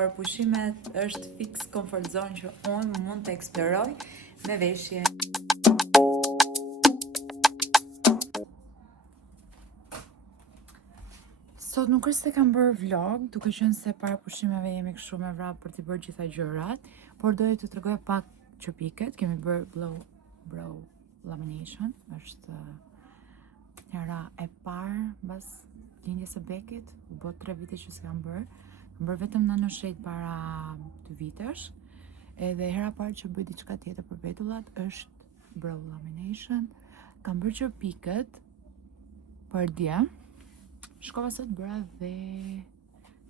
por pushimet është fix comfort zone që unë mund të eksploroj me veshje. Sot nuk është se kam bërë vlog, duke qenë se para pushimeve jemi kështu me vrap për t'i bërë gjitha gjërat, por doja t'ju tregoj pak çopiket. Kemi bërë brow lamination, është hera e parë mbas lindjes së Bekit, u bë 3 vite që s'kam bërë. Kam bërë vetëm nano shade para 2 vitesh, edhe hera parë që bëj diçka tjetër për vetullat është brow lamination. Kam bërë çopiket për dje. Shkova sot bëra dhe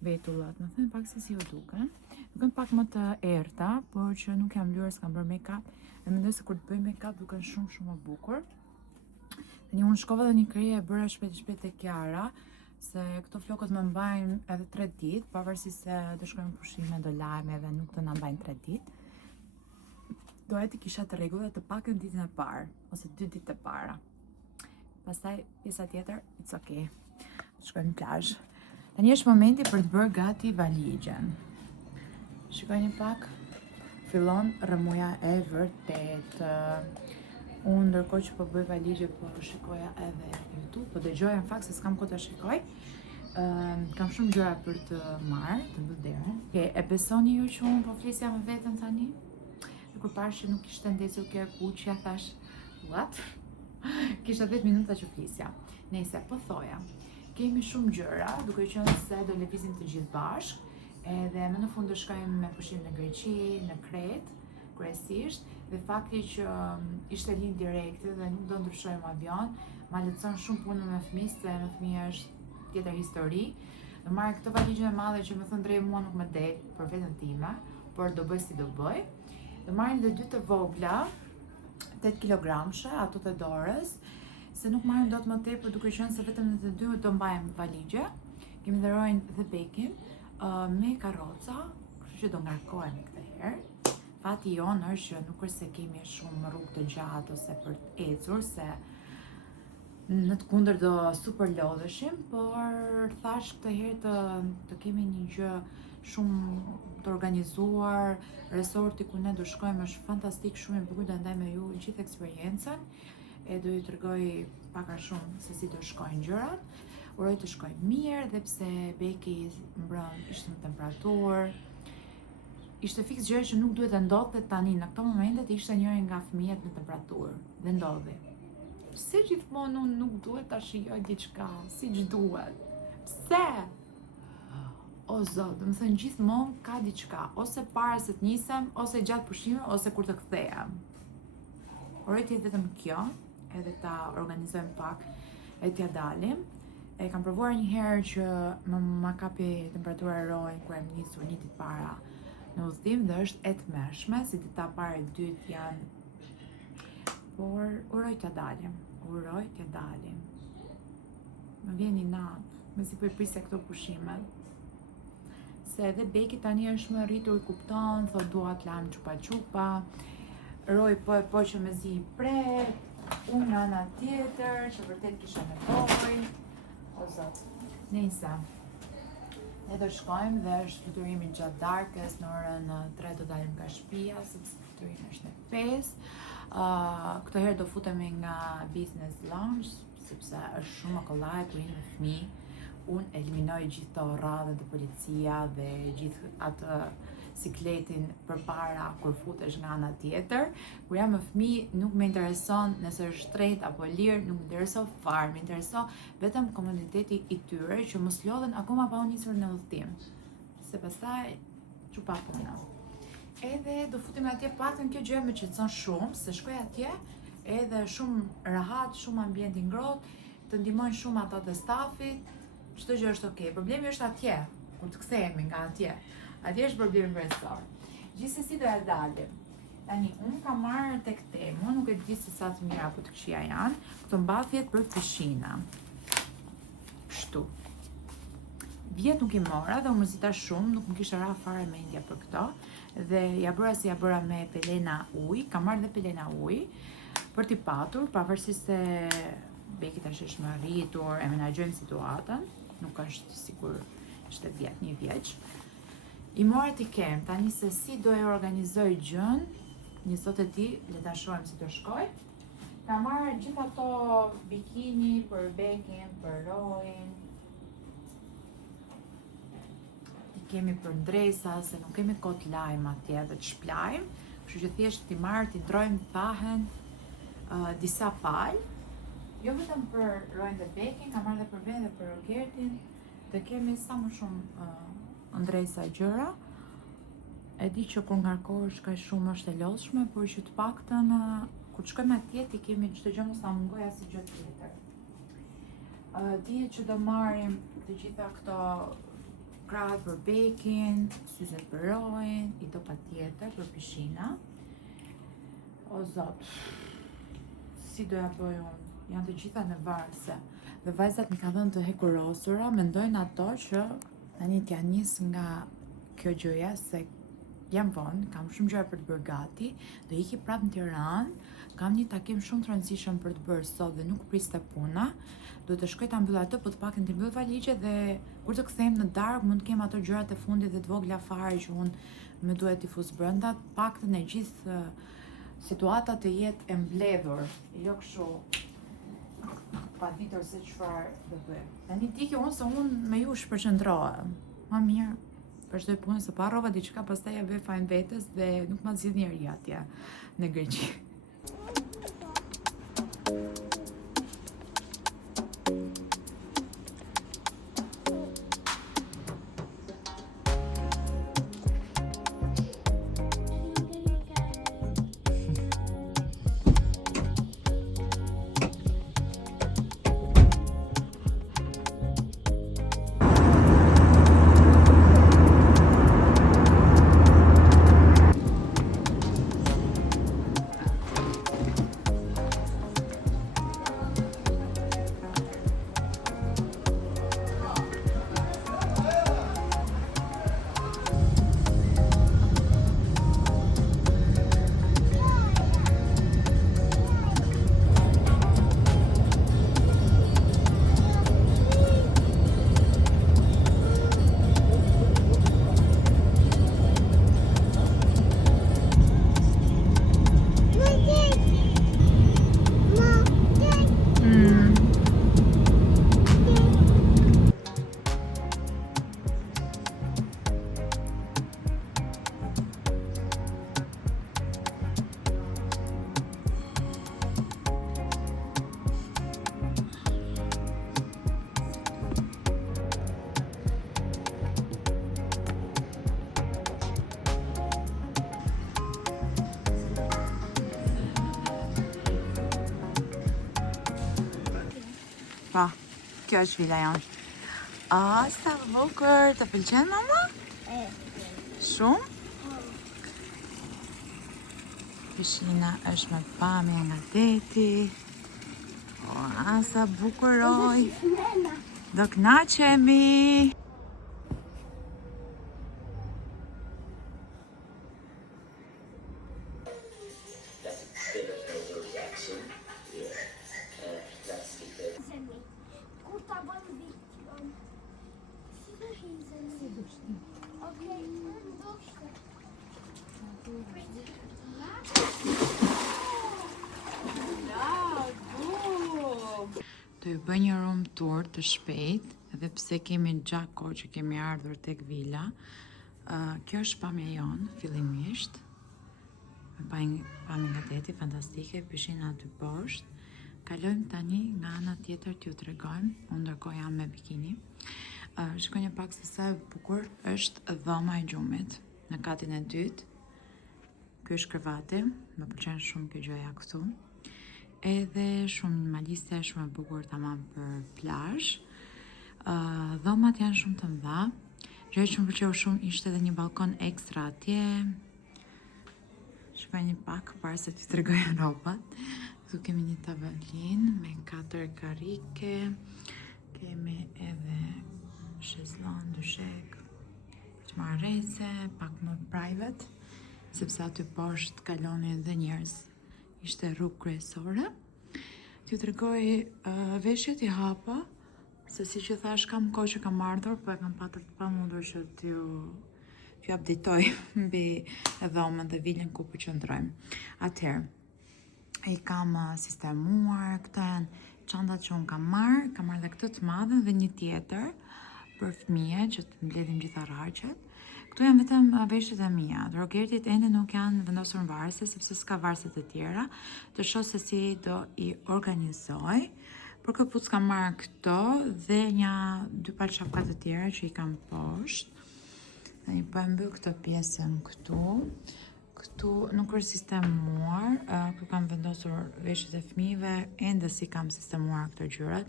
vetullat, më thënë pak se si u duken. Duken pak më të errta, por që nuk jam lyer s'kam bërë make-up. Dhe mendoj se kur të bëj make-up duken shumë më bukur. Tani unë shkova dhe një krije e bëra shpejt e Kiara, se këto flokët më mbajnë edhe 3 ditë, pavarësisht se do shkojmë pushime, do lajme edhe nuk do na mbajnë 3 ditë. Doja të kisha të rregulla të pakën ditën e parë ose 2 ditë e para. Pastaj pjesa tjetër, it's okay. Shkojmë në plazh. Tani është momenti për të bërë gati valigjen. Shikojeni pak, fillon rrëmuja e vërtet. Unë ndërkohë që po bëj valigje, po shikoja edhe YouTube, po dëgjoja në fakt se s'kam kohë ta shikoj. Kam shumë gjëra për të marrë, të mbëderën. E besoni ju që unë po flisja me veten tani? Dhe kur pash që nuk ishte ndezur kjo kuqja, thash, what? Kisha 10 minuta që flisja. Nëse po thoja, kemi shumë gjëra, duke qenë se do lëvizim të gjithë bashkë, edhe më në fund do shkojmë me pushim në Greqi, në Kretë, kryesisht, dhe fakti që ishte linjë direkte dhe nuk do ndryshojmë avion, ma lehtëson shumë punën me fëmijë, se me fëmijë është tjetër histori. Do marr këtë valigje e madhe që më thënë drejt mua nuk më del për veten time, por do bëj si do bëj. Do marrim edhe 2 të vogla, 8 kg, ato të dorës, se nuk marrim dot më tepër, duke qenë se vetëm në të dy do mbajmë valigje. Kemi dhe Rojin dhe Bekin me karroca, kështu që do ngarkohemi këtë herë. Fati jonë është që nuk është se kemi shumë rrugë të gjatë ose për të ecur, se në të kundër do super lodheshim, por thash këtë herë të kemi një gjë shumë të organizuar. Resorti ku ne do shkojmë është fantastik, shumë i bukur, do ndaj me ju gjithë eksperiencën. E do ju tregoj pak a shumë se si do shkojnë gjërat. Uroj të shkojnë mirë, dhe pse Beki mbrëm ishte në temperaturë. Ishte fiks gjë që nuk duhet të ndodhte tani, në këto momentet ishte njëri nga fëmijët në temperaturë dhe ndodhi. Pse gjithmonë unë nuk duhet ta shijoj diçka siç duhet? Pse? O zot, do të thënë gjithmonë ka diçka, ose para se të nisem, ose gjatë pushimit, ose kur të kthehem. Uroj të jetë vetëm kjo, edhe ta organizojmë pak e t'ja dalim. E kam provuar një herë që ma kapi temperatura e Rojin kur jam nisur 1 ditë para në udhëtim dhe është e tmerrshme, si dita parë e dytë janë. Por uroj t'ja dalim, Më vjen një natë, mezi po i prisja këto pushimet. Se edhe Beki tani është më rritur, i kupton, thot dua të lajm çupa. Roj po që me zi i pret, unë nga ana tjetër, që vërtet kisha nevojë. O zot, nejse. Ne do shkojmë dhe është fluturimi gjatë darkës, në orën 3 do dalim nga shtëpia, sepse fluturimi është në 5. Këtë herë do futemi nga business lounge, sepse është shumë kollaj kur jemi me fëmijë. Unë eliminoj gjithë të radhët të policia dhe gjithë atë sikletin përpara kur futesh nga ana tjetër. Kur jam me fëmijë nuk më intereson nëse është shtrenjtë apo lirë, nuk më intereson fare, më intereson vetëm komoditeti i tyre, që mos lodhen akoma pa u nisur në udhëtim. Se pastaj çupa puna. Edhe do futemi atje, paktën kjo gjë më qetëson shumë, se shkoj atje edhe shumë rahat, shumë ambient i ngrohtë, të ndihmojnë shumë ato të stafit. Çdo gjë është okay. Problemi është atje, kur të kthehemi nga atje. Atje është problemi kryesor. Gjithsesi do ja dalim. Tani, unë kam marrë tek Temu, nuk e di se sa të mira apo të këqija janë, këto mbathjet për pishina. Kështu. Vjet nuk i mora dhe u mërzita shumë, nuk më kisha ra fare mendja për këto. Dhe ja bëra me pelena ujë, kam marrë dhe pelena ujë për t'i patur, pavarësisht se Beki tash është më rritur, e menaxhojmë situatën, nuk është sikur ishte 1 vjeç. I morë ti kem, tani se si do e organizoj gjën, një sot e ti, le ta shohim si do shkoj. Ka marrë gjitha ato bikini për bekin, për rojin. Ti kemi për ndresa, se nuk kemi kot lajm atje dhe të shplajm. Kështu që thjesht ti marrë, ti ndrojmë thahen disa palë. Jo vetëm për rojin dhe bekin, ka marrë dhe për vend dhe për rogertin. Dhe kemi sa më shumë ndresa gjëra. E di që kur ngarkohesh kaq shumë është e lodhshme, por që të paktën kur të shkojmë atje ti kemi çdo gjë mos na mungoj asnjë gjë tjetër. Dihet që do marrim të gjitha këto krahat për bekin, syzet për rojin, i do patjetër për pishina. O zot, si do ja bëj unë? Janë të gjitha në varse. Dhe vajzat më kanë dhënë të hekurosura, mendojnë ato që tani t'ja nis nga kjo gjëja se jam vonë, kam shumë gjëra për të bërë gati, do iki prapë në Tiranë, kam një takim shumë të rëndësishëm për të bërë sot dhe nuk priste puna. Do të shkoj ta mbyll atë, po të paktën të mbyll valixhet dhe kur të kthejmë në darkë mund të kem ato gjërat e fundit dhe të vogla fare që unë më duhet t'i fus brenda, të paktën e gjithë situata të jetë e mbledhur, jo kështu pa ditur se çfarë do bëj. Tani ti që unë se unë me ju shpërqendrohem. Ma mirë për çdo punë se pa harrova diçka, pastaj ja bëj fajin vetes dhe nuk ma zgjidh njeri atje në Greqi. Pa, kjo është vila jonë. Sa bukur, të pëlqen mama? Shumë? Pishina është me pamje nga deti. Sa bukur roj. Do kënaqemi. Do ju bëj një room tour të shpejt, edhe pse kemi gjatë kohë që kemi ardhur tek vila. Kjo është pamja jonë, fillimisht. Me pamje nga deti, fantastike, pishina aty poshtë. Kalojmë tani nga ana tjetër t'ju tregojmë, unë ndërkohë jam me bikini. Shikoni pak se sa e bukur është dhoma e gjumit në katin e dytë. Ky është krevati, më pëlqen shumë kjo gjëja këtu. Edhe shumë minimaliste, shumë e bukur tamam për plazh. Dhomat janë shumë të mëdha. Gjëja që më pëlqeu shumë ishte edhe një balkon ekstra atje. Shikoni pak para se t'ju tregoj rrobat. Këtu kemi një tavolinë me 4 karrike. Kemi edhe shezlon, dyshek, çmarrëse, pak më private, sepse aty poshtë kalonin edhe njerëz. Ishte rrugë kryesore. T'ju tregoj veshjet I hapa, se si që thash kam kohë që kam ardhur, po e kam patur të pamundur që t'ju updatoj mbi dhomën dhe vilën ku po qëndrojmë. Atëherë, i kam sistemuar këtë janë çantat që unë kam marrë dhe këtë të madhen dhe një tjetër për fëmijë që të mbledhim gjitha rraqet. Këtu janë vetëm veshjet e mia. Drogertit ende nuk janë vendosur në varse sepse s'ka varset e tjera. Të shoh se si do i organizoj. Për këpucë kam marrë këto dhe dy palë shapka të tjera që i kam poshtë. Dhe i mbyll këtë pjesën këtu. Këtu nuk është sistemuar, ku kam vendosur veshjet e fëmijëve, ende si kam sistemuar këto gjërat,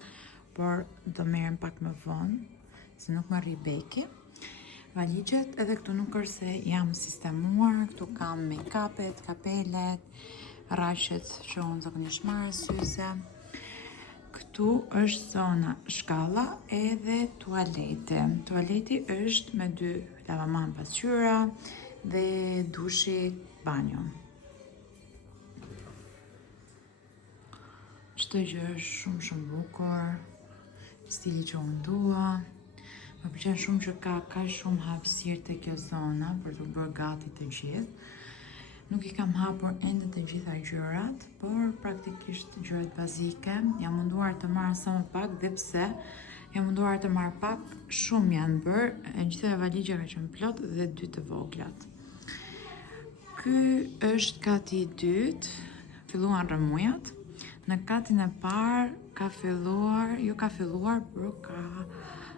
por do merrem pak më vonë, se nuk më rri beki. Valigjet edhe këtu nuk është se jam sistemuar, këtu kam make-upet, kapelet, rraqet që unë zakonisht marr syze. Këtu është zona shkalla edhe tualeti. Tualeti është me 2 lavamanë pasqyra dhe dushi banjo. Çdo gjë është shumë bukur, stili që unë dua. Më pëlqen shumë që ka shumë hapësirë te kjo zona për të bërë gati të gjithë. Nuk i kam hapur ende të gjitha gjërat, por praktikisht gjërat bazike. Jam munduar të marr sa më pak dhe pse jam munduar të marr pak, shumë janë bërë, e gjitha valigja ka qenë plot dhe 2 të voglat. Ky është kati i dytë, filluan rrëmujat. Në katin e parë ka filluar, por ka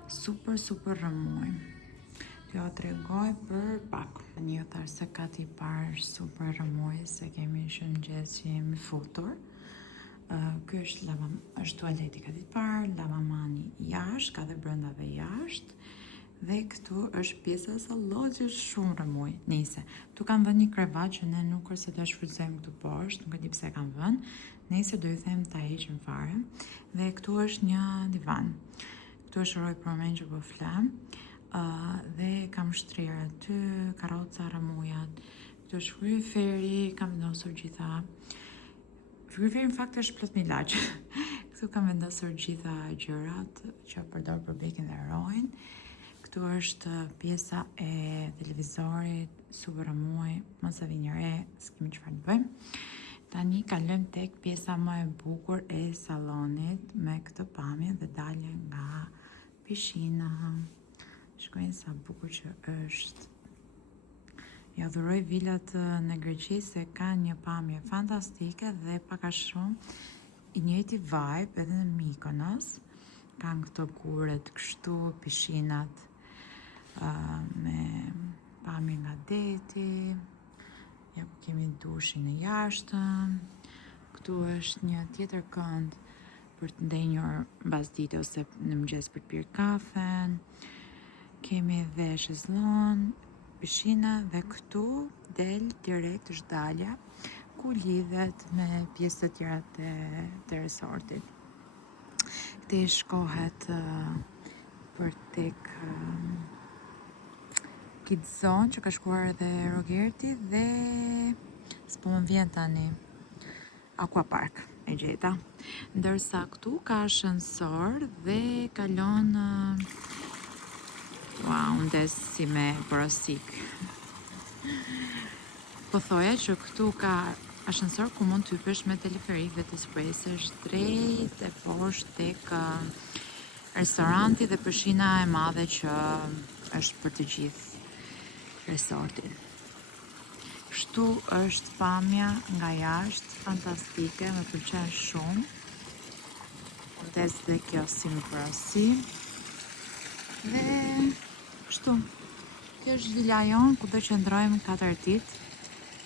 super rëmuj. T'jo tregoj për pak. Një tharë se kati i parë është super rëmuj, se kemi shëngjes që jemi futur. Ky është tualeti kati i parë, lavamani jashtë, ka dhe brenda dhe jashtë. Dhe këtu është pjesa e sallonit që është shumë rëmuj. Nise, tu kam vënë një krevat që ne nuk është se do shfrytëzojmë këtu poshtë, nuk e di pse kam vënë. Nise do i them ta heqim fare. Dhe këtu është një divan. Këtu është roj përmen që po flam, dhe kam shtrirë aty, karroca, rëmujat. Këtu është frigoriferi, kam vendosur gjitha. Frigoriferi në fakt është plot milaç. Këtu kam vendosur gjitha gjërat që përdor për bekin dhe rojin. Këtu është pjesa e televizorit, super rëmuj, mos e vini re, s'kemi çfarë të bëjmë. Tani kalojmë tek pjesa më e bukur e sallonit me këtë pamje dhe dalje nga pishina. Shkojnë sa bukur që është. Ja dhuroj vilat në Greqi se ka një pamje fantastike dhe pak a shumë i njëjti vibe edhe në Mykonos. Kanë këto kuret kështu, pishinat me pamje nga deti. Ja ku kemi dushin e jashtëm. Këtu është një tjetër kënd për të ndenjur mbas dite ose në mëngjes për të pirë kafen. Kemi dhe shezllon, pishina dhe këtu del direkt është dalja ku lidhet me pjesët e tjera të resortit. Këti shkohet për tek Kids Zone që ka shkuar edhe Rogerti dhe s'po më vjen tani Aquapark e gjeta. Ndërsa këtu ka ashensor dhe kalon ndes si me porosik. Po thoja që këtu ka ashensor ku mund të hypesh me teleferik dhe të shpresësh drejt e poshtë tek restoranti dhe pishina e madhe që është për të gjithë resortin. Kështu është pamja nga jashtë, fantastike, më pëlqen shumë. Ndes dhe kjo si më porosi. Dhe kështu. Kjo është vila jon, ku do qëndrojmë 4 ditë.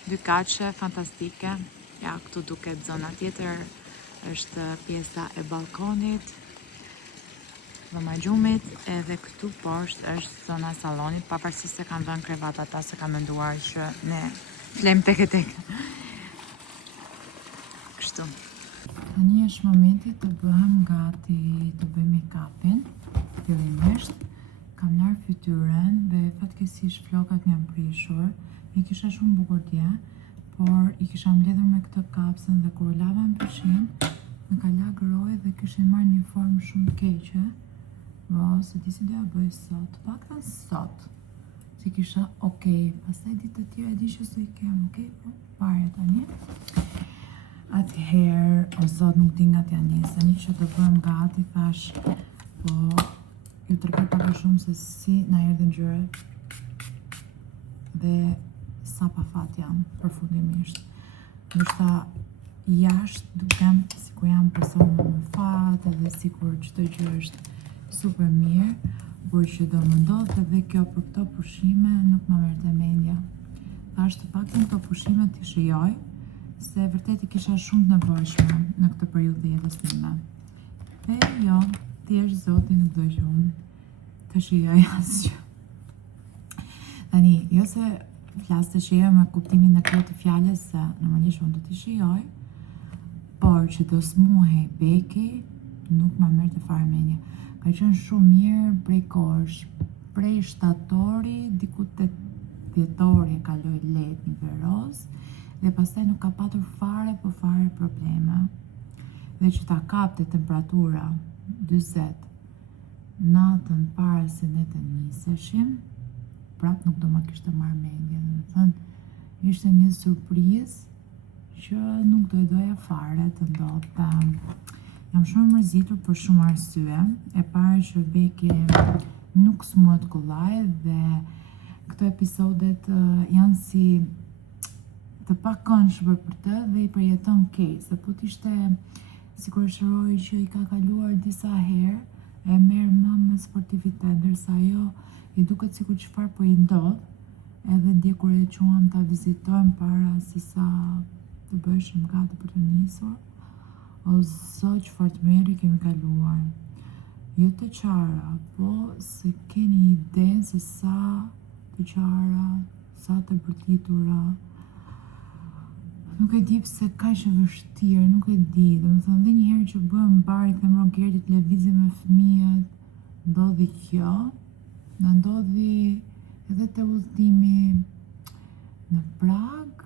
2 kaçe fantastike. Ja, këtu duket zona tjetër, është pjesa e balkonit, dhoma gjumit, edhe këtu poshtë është zona sallonit, pavarësisht se kam vënë krevat ata se kam menduar që ne flem tek e tek. Kështu. Tani është momenti të bëhem gati të bëj make-upin. Fillimisht kam lar fytyrën dhe fatkeqësisht flokat më janë prishur. I kisha shumë bukur dje, por i kisha mbledhur me këtë kapsën dhe kur lava në pishinë, më ka lagë roje dhe kishin marrë një formë shumë keqe. Se ti si doja bëj sot, paktën sot. që kisha okej. Pastaj ditë të tjera di që s'do I kem, okej, po pare tani. Atëherë, o zot, nuk di nga t'ja nis, tani që të bëm gati, thash, po ju tregoj pak a shumë se si na erdhën gjërat dhe sa pa fat janë përfundimisht. Ndoshta jashtë dukem sikur jam person me fat edhe sikur çdo gjë është super mirë, por që do më ndodhte edhe kjo për këto pushime nuk më merrte mendja. Thash të paktën këto pushime t'i shijoj, se vërtet I kisha shumë të nevojshme në këtë periudhë të jetës time. E jo, thjesht Zoti nuk do që unë të shijoj asgjë. Tani, jo se flas të shijoj me kuptimin e plot të fjalës se normalisht unë do t'i shijoj, por që do smuhej beki nuk më merrte fare mendje. Ka qenë shumë mirë prej kohësh, prej shtatori diku te dhjetori e kaloi lehtë një veroz dhe pastaj nuk ka patur fare probleme. Dhe që ta kapte temperatura 40 natën para se ne të niseshim, prap nuk do më kishte marrë mendje. Domethënë ishte një surprizë që nuk do e doja fare të ndodhte. Jam shumë mërzitur për shumë arsye. E para që beki nuk smuhet kollaj dhe këto episodet janë si të pakëndshme për të dhe I përjeton keq, se po t'ishte sikur shëroi që I ka kaluar disa herë, e merr më me sportivitet, ndërsa ajo I duket sikur çfarë po I ndodh, edhe dje kur e quam ta vizitojmë para se sa të bëheshim gati për të nisur, o zot çfarë të merri kemi kaluar. Jo të qara, po se keni idenë se sa të qara, sa të bërtitura. Nuk e di pse kaq e vështirë, nuk e di. Domethënë dhe një herë që bëhem bar I them Rogerti të lëvizim me fëmijët, ndodhi kjo. Na ndodhi edhe te udhëtimi në Prag,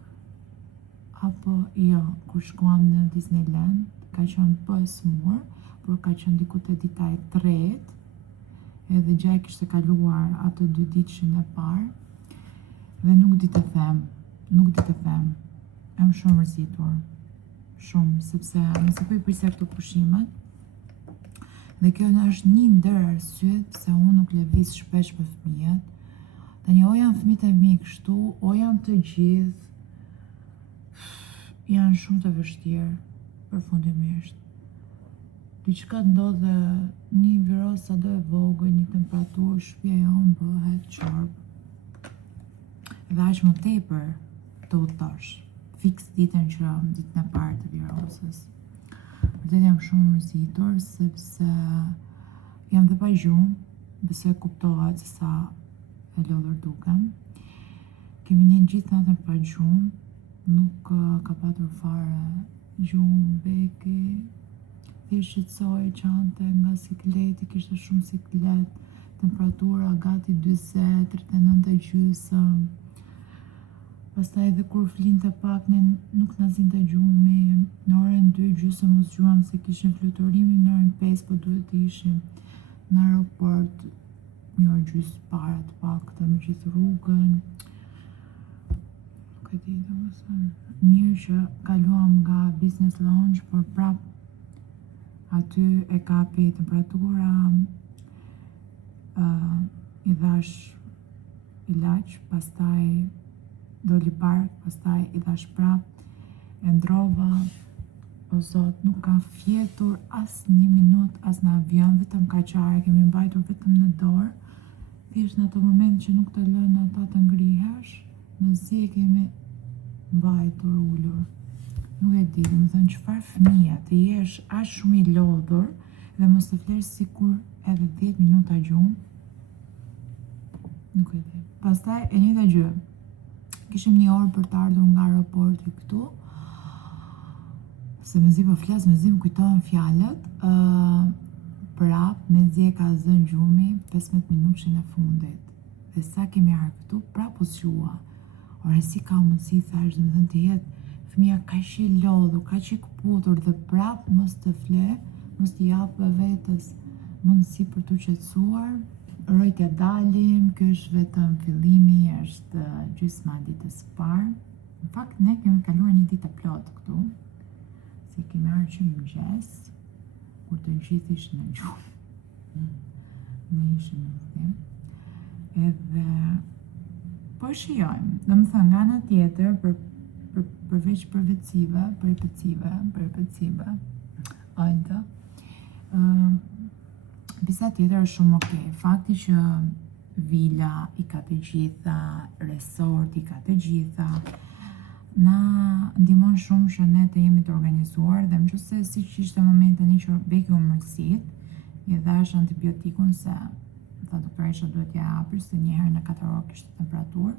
apo jo, kur shkuam në Disneyland, ka qenë po e smur, por ka qenë diku te dita e tretë, edhe gjaj kishte kaluar ato 2 ditëshin e parë, dhe nuk di të them. Jam shumë mërzitur, shumë, sepse nëse po I prisja këto pushimet, dhe kjo është një ndër arsyet pse unë nuk lëviz shpesh me fëmijët. Tani o janë fëmijët e mi kështu, o janë të gjithë, janë shumë të vështirë, përfundimisht. Diçka ndodhe, një viroz sado e vogël, një temperaturë, shtëpia jonë bëhet qorp. Dhe aq më tepër të udhëtosh, fiks ditën ditën e parë të virozës. Vërtet jam shumë mërzitur sepse jam dhe pa gjumë, besoj kuptohet se sa e lodhur dukem. Kemi një gjithë natën pa gjumë, nuk ka patur fare gjumë, beki, thjesht shqetësoi qante nga sikleti, kishte shumë siklet, temperatura gati 40, 39.5. Pastaj edhe kur flinte pak nuk na zinte gjumi, në orën 2:30 u zgjuam se kishim fluturimin në orën 5, po duhet të ishim në aeroport një orë gjysmë para të paktën me gjithë rrugën. Nuk e di, domethënë, mirë që kaluam nga business lounge, por prap aty e kapi temperatura, I dhash ilaç, pastaj doli park, pastaj I dhash prap, e ndrova, o zot, nuk ka fjetur as një minut, as në avion, vetëm kaqare kemi mbajtur vetëm në dorë, thjesht në ato moment që nuk të lënë ata të ngrihesh, në zi e kemi mbajtur ullur. Nuk e di, domethënë çfarë fëmije të jesh aq shumë I lodhur dhe mos të flesh sikur edhe 10 minuta gjumë. Nuk e di. Pastaj e njëjta gjë. Kishim një orë për të ardhur nga aeroporti këtu. Se mezi po flas, mezi më kujtohen fjalët. Prap mezi e ka zënë gjumi 15 minutëshin e fundit. Dhe sa kemi ardhur këtu, prap u zgjua. Ore si ka mundësi, thash, domethënë të jetë fëmija kaq I lodhur, kaq I kputur dhe prap mos të fle, mos t'i japë vetës mundësi për t'u qetësuar, Rojtja dalim, kjo është vetëm fillimi, është gjysma e ditës së parë. Në fakt ne kemi kaluar një ditë plot këtu, si kemi ardhur që mëngjes, kur të gjithë ishin në gjumë. Ne ishim në udhim. Edhe po shijojmë, domethënë nga ana tjetër përveç përvecive, ojta. Pjesa tjetër është shumë okay. Fakti që vila i ka të gjitha, resort i ka të gjitha, na ndihmon shumë që ne të jemi të organizuar dhe nëse siç ishte momenti tani që beki umërsit, i dhash antibiotikun se tha doktoresha duhet ja hapësh se një herë në 4 orë kishte temperaturë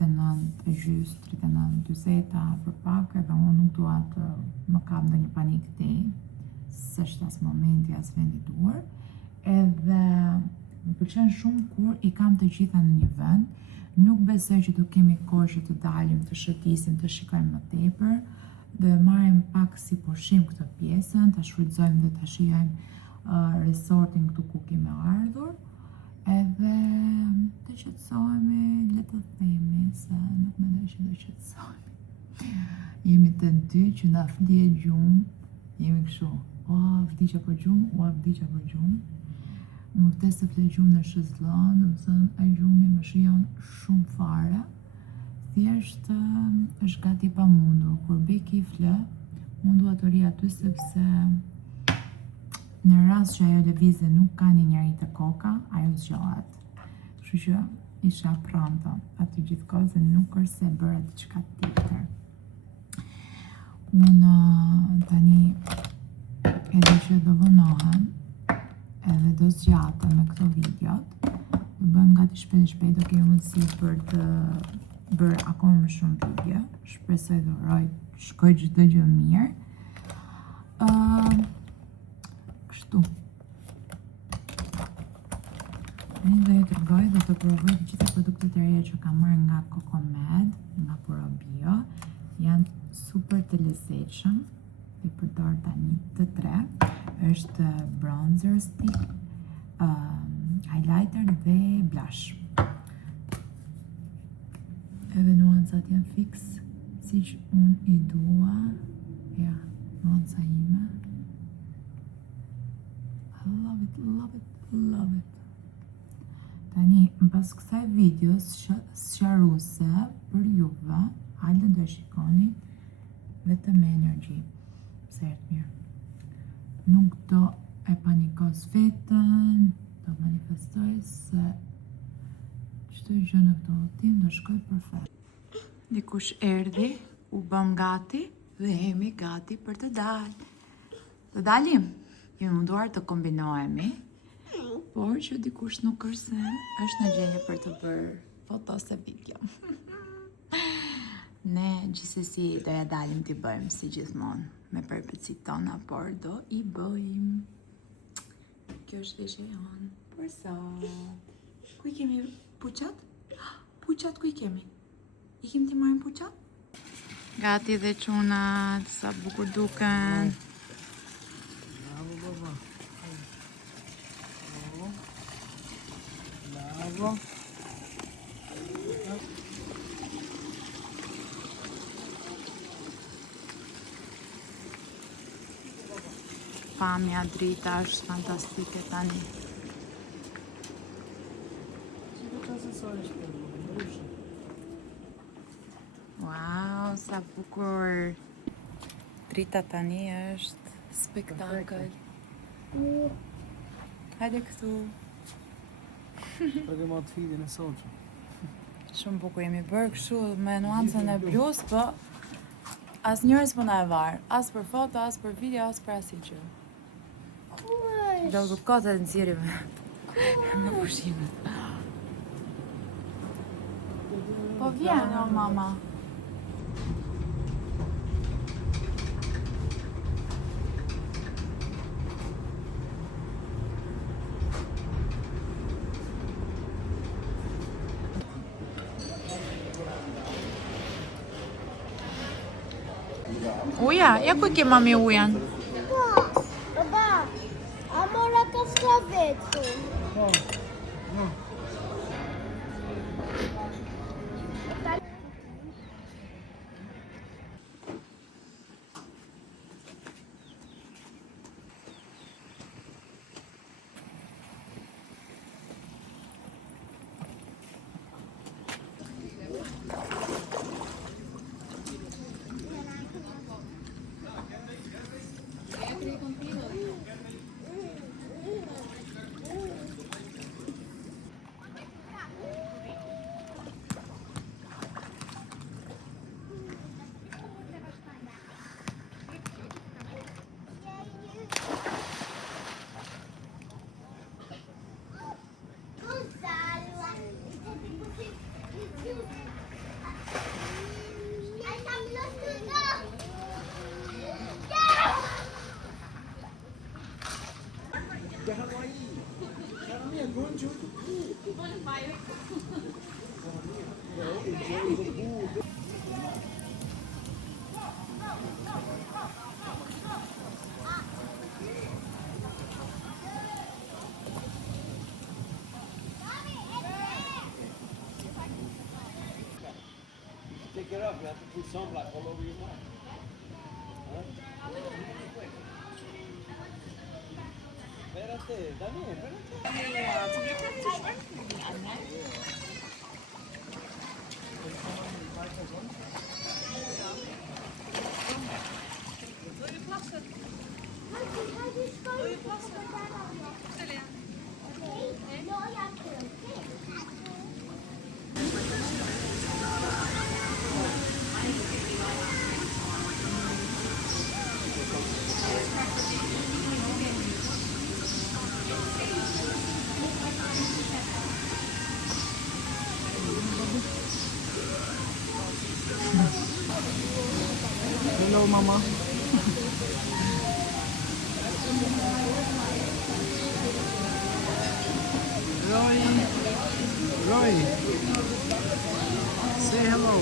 39 39 për pak, edhe unë nuk dua të më kap ndonjë panik këtej, s'është as momenti as vendi duhur, edhe më pëlqen shumë kur i kam të gjitha në një vend. Nuk besoj që do kemi kohë që të dalim, të shëtisim, të shikojmë më tepër, dhe marrim pak si pushim këtë pjesën, ta shfrytëzojmë dhe ta shijojmë resortin këtu ku kemi ardhur, edhe të qetësohemi, le të themi, se nuk mendoj që do qetësohemi. Jemi të dy që na flie gjumë, jemi kështu, vdiqja për gjumë, më vdes të fle gjumë në shezlon, dhe më thënë, e gjumi më shijon shumë fare, thjesht është gati pa mundur. Kur beki i fle, unë dua të ri aty sepse në rast që ajo lëvizje nuk ka një njeri të koka, ajo zgjohet. Kështu që isha pronta aty gjithkohë dhe nuk është se bëra diçka tjetër. Unë tani edhe që do vonohem, edhe do zgjatem me këto videot, do bëjmë gati shpejt, do kemi mundësi për të bërë akoma më shumë video. Shpresoj dhe uroj shkoj çdo gjë mirë. Kështu. Tani do ju tregoj dhe të provoj të gjitha produktet e reja që kam marrë nga Cocomed, nga Puro Bio. Janë super të lezetshëm. I përdor tani të 3. Është bronzer stick, highlighter dhe blush. Edhe nuancat janë fix, siç unë i dua. Ja, nuanca ime. I love it, love it, love it. Tani, pas kësaj videos sqaruese për juve, hajde do shikoni vetëm me energji. Sert mirë. Nuk do e panikos vetën, do manifestoj se çdo gjë në këtë udhtim do shkoj perfekt. Dikush erdhi, u bëm gati dhe jemi gati për të dalë. Të dalim? Jemi munduar të kombinohemi, por që dikush nuk është se është në gjendje për të bërë foto ose video. Ne gjithsesi do ja dalim t'i bëjmë si gjithmonë me përpëcit tona, por do i bëjmë. Kjo është veshja jonë për sot. Ku i kemi puqat? Puqat ku i kemi? I kemi t'i marrim puqat? Gati dhe çunat, sa bukur duken. Bravo, baba. Bravo. Pamja drita është fantastike tani. Wow, sa bukur. Drita tani është spektakël. Hajde këtu. Për më të fidin e soqë. Shumë bukur, jemi bërë kështu me nuancën e blus, po as njërës po na e varë. As për foto, as për video, as për asnjë gjë. Do të kote të nxjerrim në pushimet. Po vjen, o mama. Uja, ja ku ke mami ujan? Baba, a mora ka vetë. Take it off, you have to put sunblock all over your mouth. Espérate, Daniel, espérate. Hello, mama. Roy, say hello.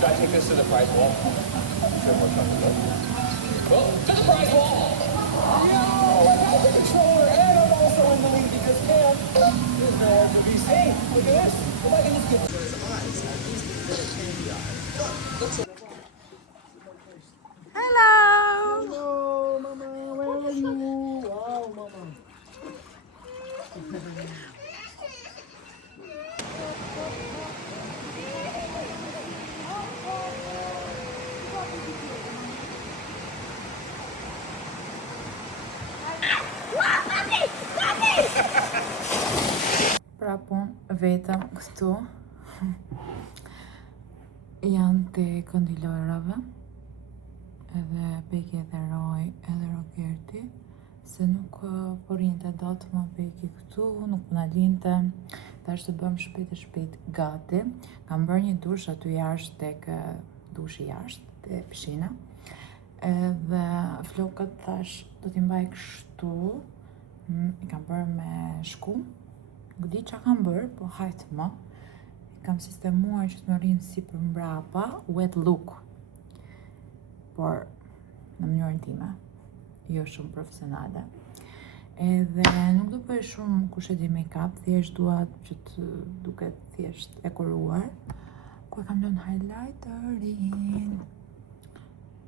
Should I take this to the prize wall? Feel more comfortable. Well, to the prize wall! Yo! I got the controller and I'm also in the lead because Cam is nowhere to be seen. Look at this. If I can just get those eyes, at least a bit of candy eye. Hello! Hello, mama. Where are you? Wow, mama. Pra pun vetëm këtu janë të kondilorave edhe Beki edhe Roy edhe Rogerti se nuk po rinte dot më Beki këtu, nuk po na linte. Tash të bëm shpejt e shpejt gati. Kam bërë një dush aty jashtë tek dushi jashtë te pishina. Edhe flokët thash do t'i mbaj kështu. I kam bërë me shkum. Nuk di qa kam bërë, po hajtë më. I kam sistemuar që të më rinë si për mbrapa, wet look. Por në mënyrën time, jo shumë profesionale. Edhe nuk do bëj shumë kushe di make-up, thjesht duat që të duket thjesht e kuruar. Ku e kam lënë highlighterin.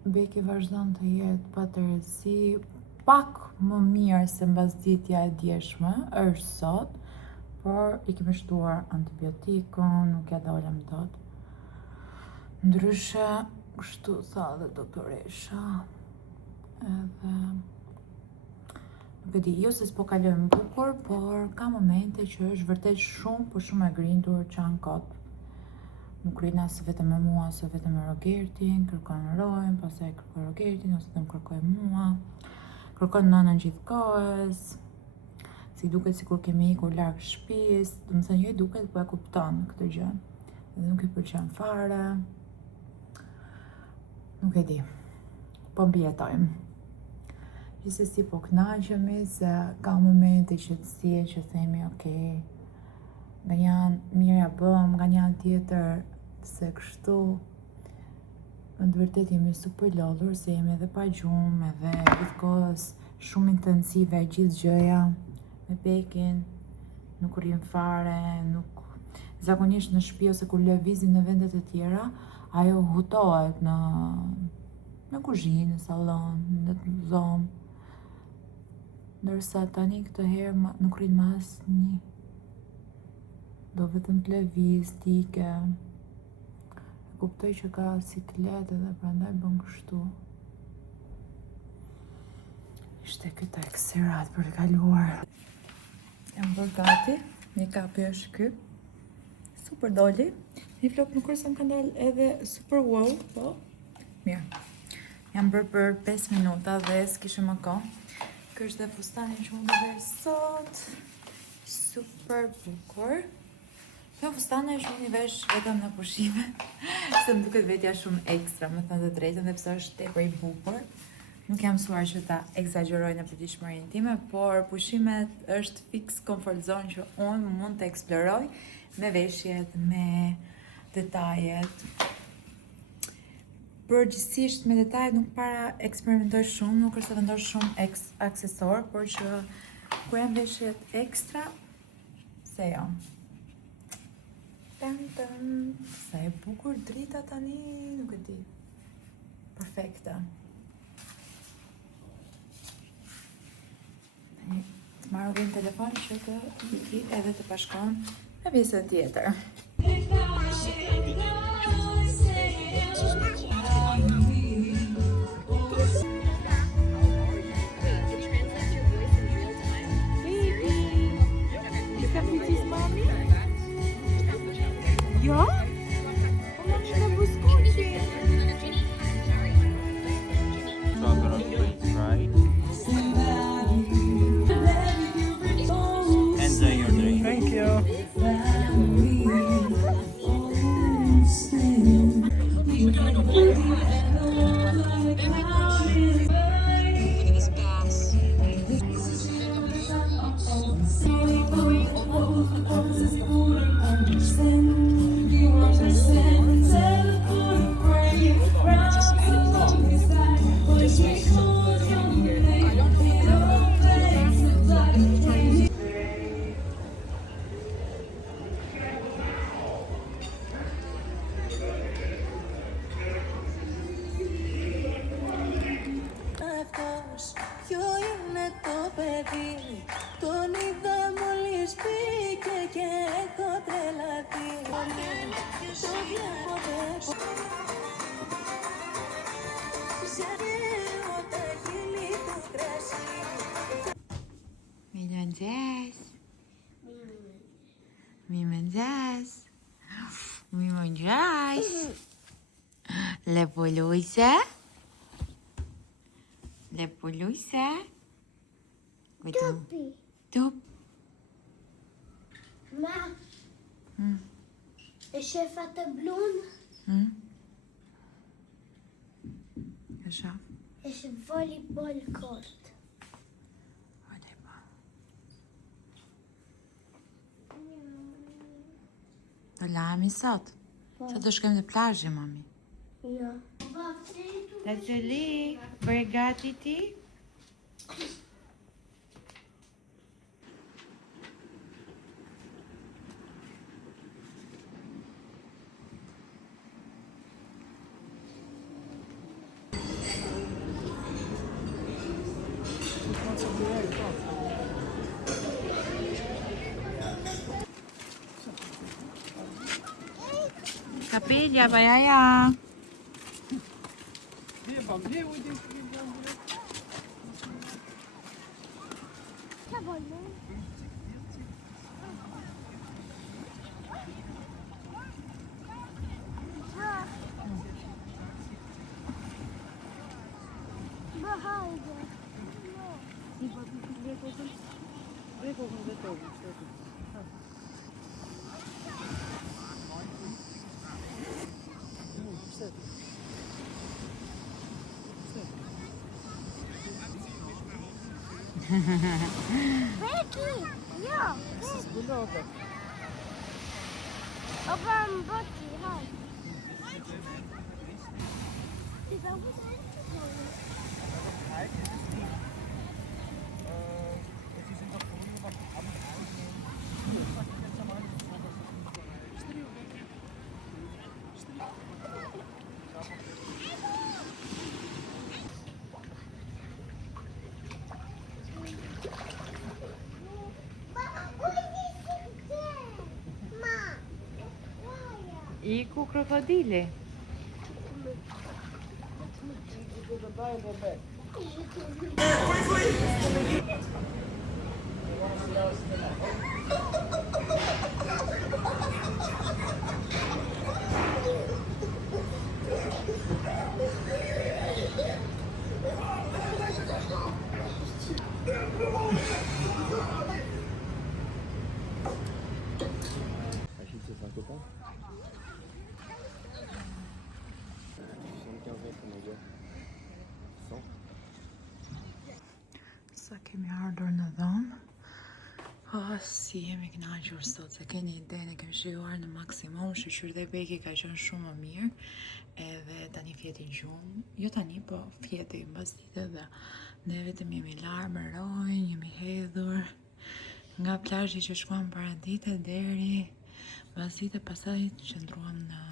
Beki vazhdon të jetë pa të rësi, pak më mirë se mbasdietja e djeshme, është sot, por i kemi shtuar antibiotikun, nuk ja dolem dot. Ndryshe, kështu tha dhe doktoresha. Edhe nuk e di, jo se s'po kalojmë bukur, por ka momente që është vërtet shumë, po shumë e grindur çan kot. Nuk rrin as vetëm me mua, as vetëm me Rogertin, kërkon Royn, pastaj kërkon Rogertin, ose të më kërkoj mua. Kërkon nënën gjithkohës. Si duket sikur kemi ikur larg shtëpisë, do të thënë jo i duket, po e kupton këtë gjë. Dhe nuk i pëlqen fare. Nuk e di. Po mbijetojmë. Gjithsesi po kënaqemi se ka momente qetësie që themi okay, nga një anë mirë ja bëm, nga një anë tjetër se kështu. Në të vërtetë jemi super lodhur se jemi edhe pa gjumë, edhe gjithkohës shumë intensive gjithë gjëja. Me Bekin, nuk rrim fare, nuk... Zakonisht në shtëpi ose kur lëvizim në vendet e tjera, ajo hutohet në kuzhinë, në sallon, në dhomë. Ndërsa tani këtë herë nuk rrin më asnjë. Do vetëm të lëviz, tike. E kuptoj që ka siklet edhe prandaj bën kështu. Ishte këta eksirat për të kaluar. Jam bërë gati, make-upi është ky. Super doli. Një vlog nuk është më ka dalë edhe super wow, po mirë. Jam bërë për 5 minuta dhe s'kishë më kohë. Ky është dhe fustani që unë do bërë sot. Super bukur. Kjo fustani është unë i vesh vetëm në pushime. Se më duket vetja shumë ekstra, me thënë të drejtën, dhe pse është tepër i bukur. Nuk jam mësuar që ta egzagjeroj në përditshmërinë time, por pushimet është fix comfort zone që unë mund të eksploroj me veshjet, me detajet. Përgjithsisht me detajet nuk para eksperimentoj shumë, nuk është të vendosh shumë aksesor, por që kur janë veshjet ekstra, se jo. Sa e bukur drita tani, nuk e di. Perfekta. Të marrë vjen telefon që të viti edhe të bashkon në pjesën tjetër. Ja? Ona mi në buskuqi. Right. Enjoy your drink. Thank you. Ποιο είναι το παιδί, τον είδα μόλις μπήκε και έχω τρελαθεί. Το βλέπω ψάχνω τα χείλη του κρασί. Mi mëngjes. Mi mëngjes. Mi mëngjes. Lepulujse. Lepulujse. Tupi. Tup. Ma. E shefa të blun, E shoh. është volleyball court. Do lahemi sot. Që do shkojmë në plazh, mami. Jo. Laceli, bëre gati ti? Kapilja, bajaja. Beki, jo. Opa më boti, haj. Iku krokodili. Achille, c'est un copain. 75 mètres, mon gars. 100. Sa kemi ardhur në dhomë. Si jemi kënaqur sot, se keni idenë, e kemi shijuar në maksimum, shoqëria e Beki ka qenë shumë më mirë, edhe tani fjeti gjumë, jo tani, po fjeti mbas ditës dhe ne vetëm jemi larë me rojnë, jemi hedhur nga plazhi që shkuam paradite deri mbas dite, pastaj qëndruam në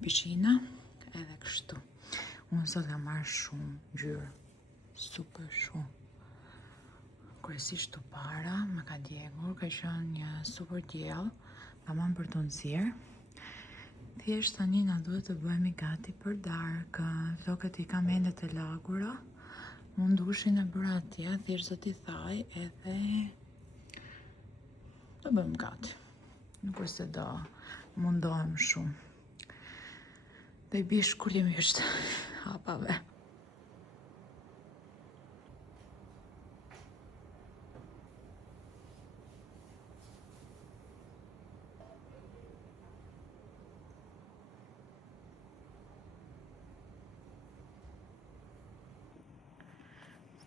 piscina, edhe kështu. Unë sot kam marrë shumë ngjyrë, super shumë. Kryesisht të para, më ka djegur, ka qenë një super diell, tamam për të nxjerr. Thjesht tani na duhet të bëhemi gati për darkën. Flokët i kam ende të lagura. Unë dushin e bëra atje, thjesht do t'i thaj edhe do bëjmë gati. Nuk është se do mundohem shumë. Do i bish kullimisht hapave.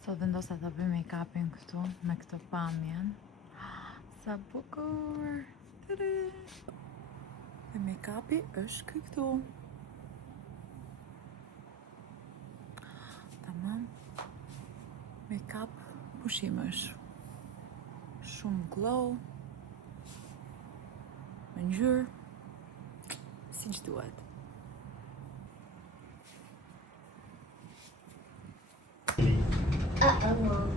Sot vendosa ta bëj make-upin këtu me këtë pamjen. Sa bukur! Tada! Dhe make-upi është këtu. Tamam. Make-up pushimësh. Shumë glow. Me ngjyrë. Siç duhet. Mom.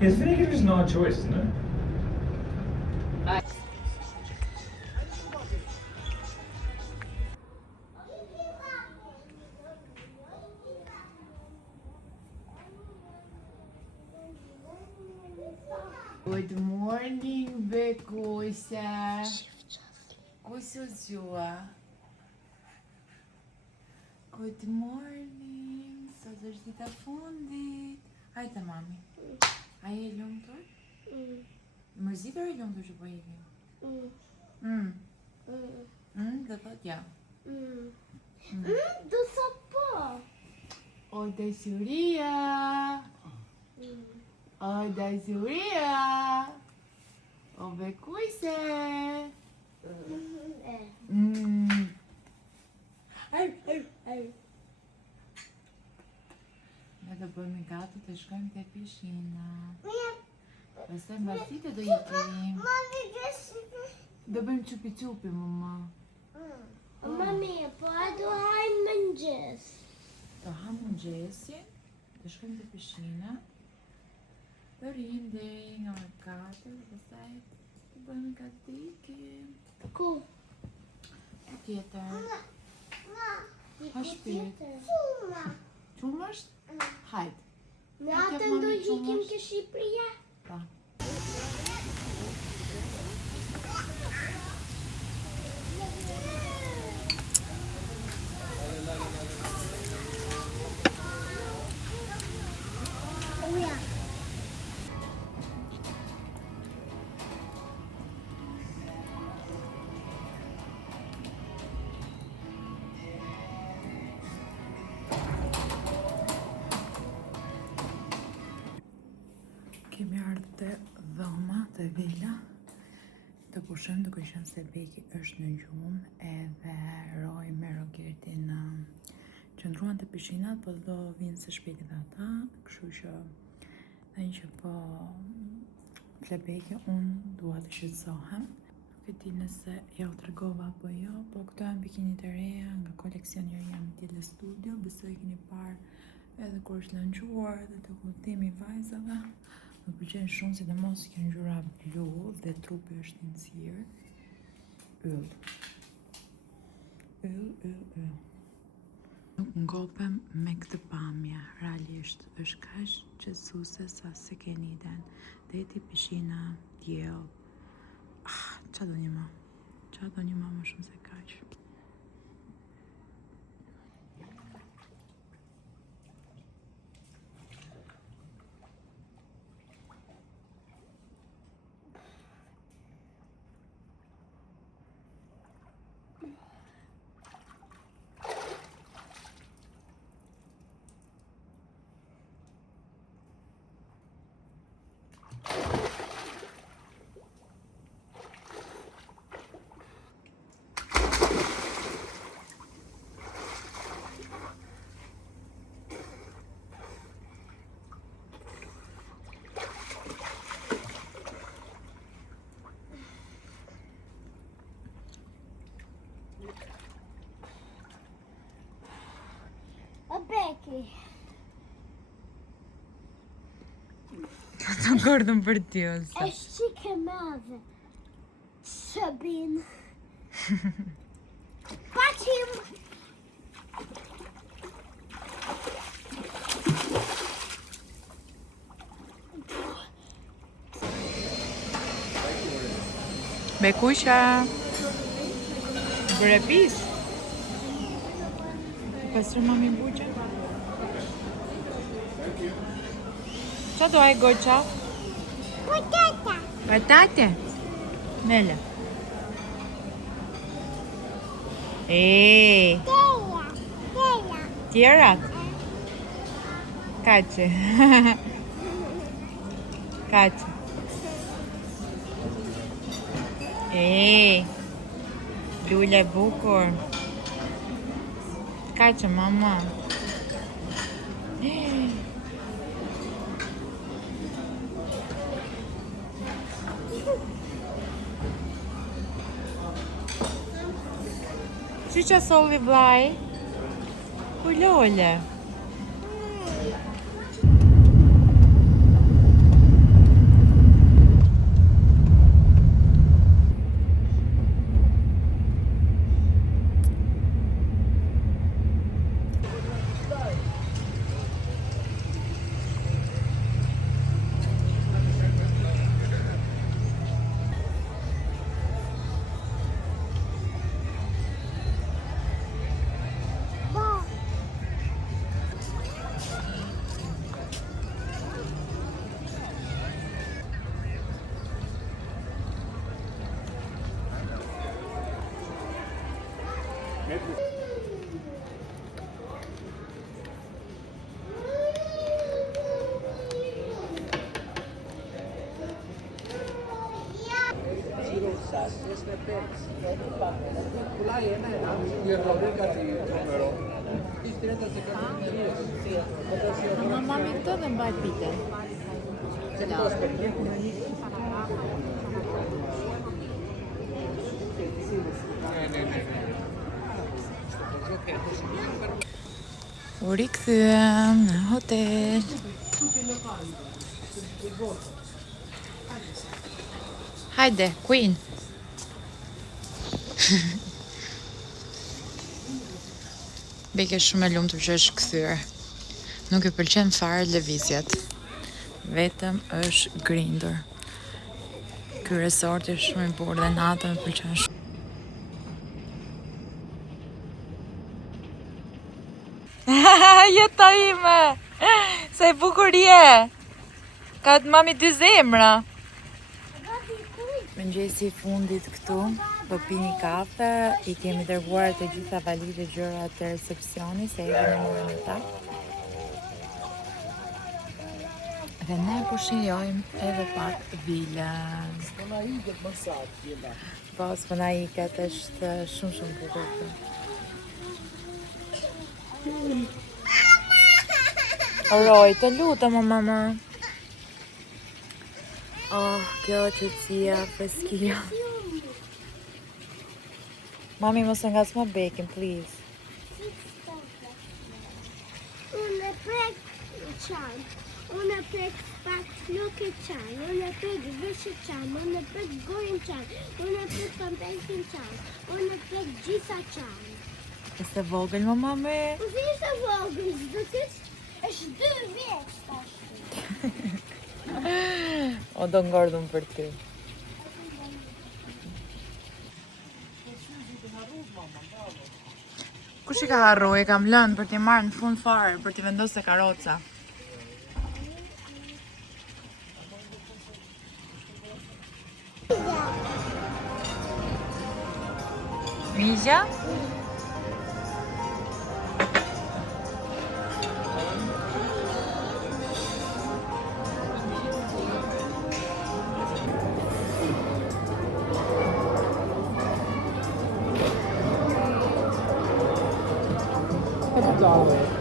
Yes, vinegar is an odd choice, isn't it? Good morning, Bekusa. Kusuzua. Good morning. Sot është dita fundit. Hajde, mami. Ai e lumtur? Mërzitur e lumtur që po ikim? Do thot ja. Do sa po. O dashuria. O dashuria. O Bekusa. Ne do bëjmë gati të shkojmë te piscina. Pastaj mbas dite do ikim. Do bëjmë çupi-çupi, mama. Mami, po a do hajmë mëngjes? Do ham mëngjesin, do shkojmë te piscina. Do rim deri nga ora 4, pastaj do bëjmë gati të ikim. Ku? Tjetër. Ha shpirt. Fuma. Qumë është? Hajde. Natën do hikim ke Shqipëria? Pa. Kemi ardhur te dhoma, te vila. Të pushojmë duke qenë se Beki është në gjumë edhe Roj me Rogertin qëndruan të piscinat, po do vinë së shpejti dhe ata, kështu që tani që po fle Beki, unë dua të shqetësohem. Nuk e di nëse ja u tregova apo jo, po këto janë bikinit e reja nga koleksioneri jam i Tele Studio, besoj e keni parë edhe kur është lançuar dhe të kuptimi vajzave. Më pëlqen shumë, sidomos kjo ngjyra blu dhe trupi është i nxirr. Nuk ngopem me këtë pamje, realisht është kaq qetësuese sa se keni iden. Deti, pishina, diell. Çfarë do një më? Çfarë do një më shumë se kaq? Becky. Të gordën për ty ose. Është qike madhe. Sabin. Patim. Bekusha. Bëre pis. Pastër mami buqe. Qa do ai goqa? Patata. Patate? Nela. Tela. Tjerat? Kaçe. Kaçe. Lule bukur. Kaçe mama. Çiça solli vllai. Kulole. Mami këto dhe mbaj pite. U rikthyem në hotel. Hajde, Queen. Beke shumë e lumtur që është kthyer. Nuk i pëlqen fare lëvizjet. Vetëm është grindur. Ky resort është shumë i bukur dhe natën më pëlqen shumë. Jeta ime! Sa e bukur je! Ka të mami dy zemra. Mëngjesi i fundit këtu, po pini kafe, i kemi dërguar të gjitha valizat e gjërat të recepcionit, se edhe në morën e ta. Dhe ne po shijojmë edhe pak vilën. Po, s'pona iket, është shumë bukur këtu. Roj, të lutem o mama. Kjo qetësia, freskia. Mami, mos e ngacmo bekin, please. Unë prek çaj. Unë prek pak nuk e çaj. Unë prek veshë çaj. Unë prek gojën çaj. Unë prek kontekin çaj. Unë prek gjitha çaj. Ishte vogël mama me. Po si ishte vogël, do të është 2 vjeç tash. O do ngordhëm për ty. Kush i ka harru? I kam lënë për t'i marrë në fund fare, për t'i vendosë karroca. Migja? Kapitalet.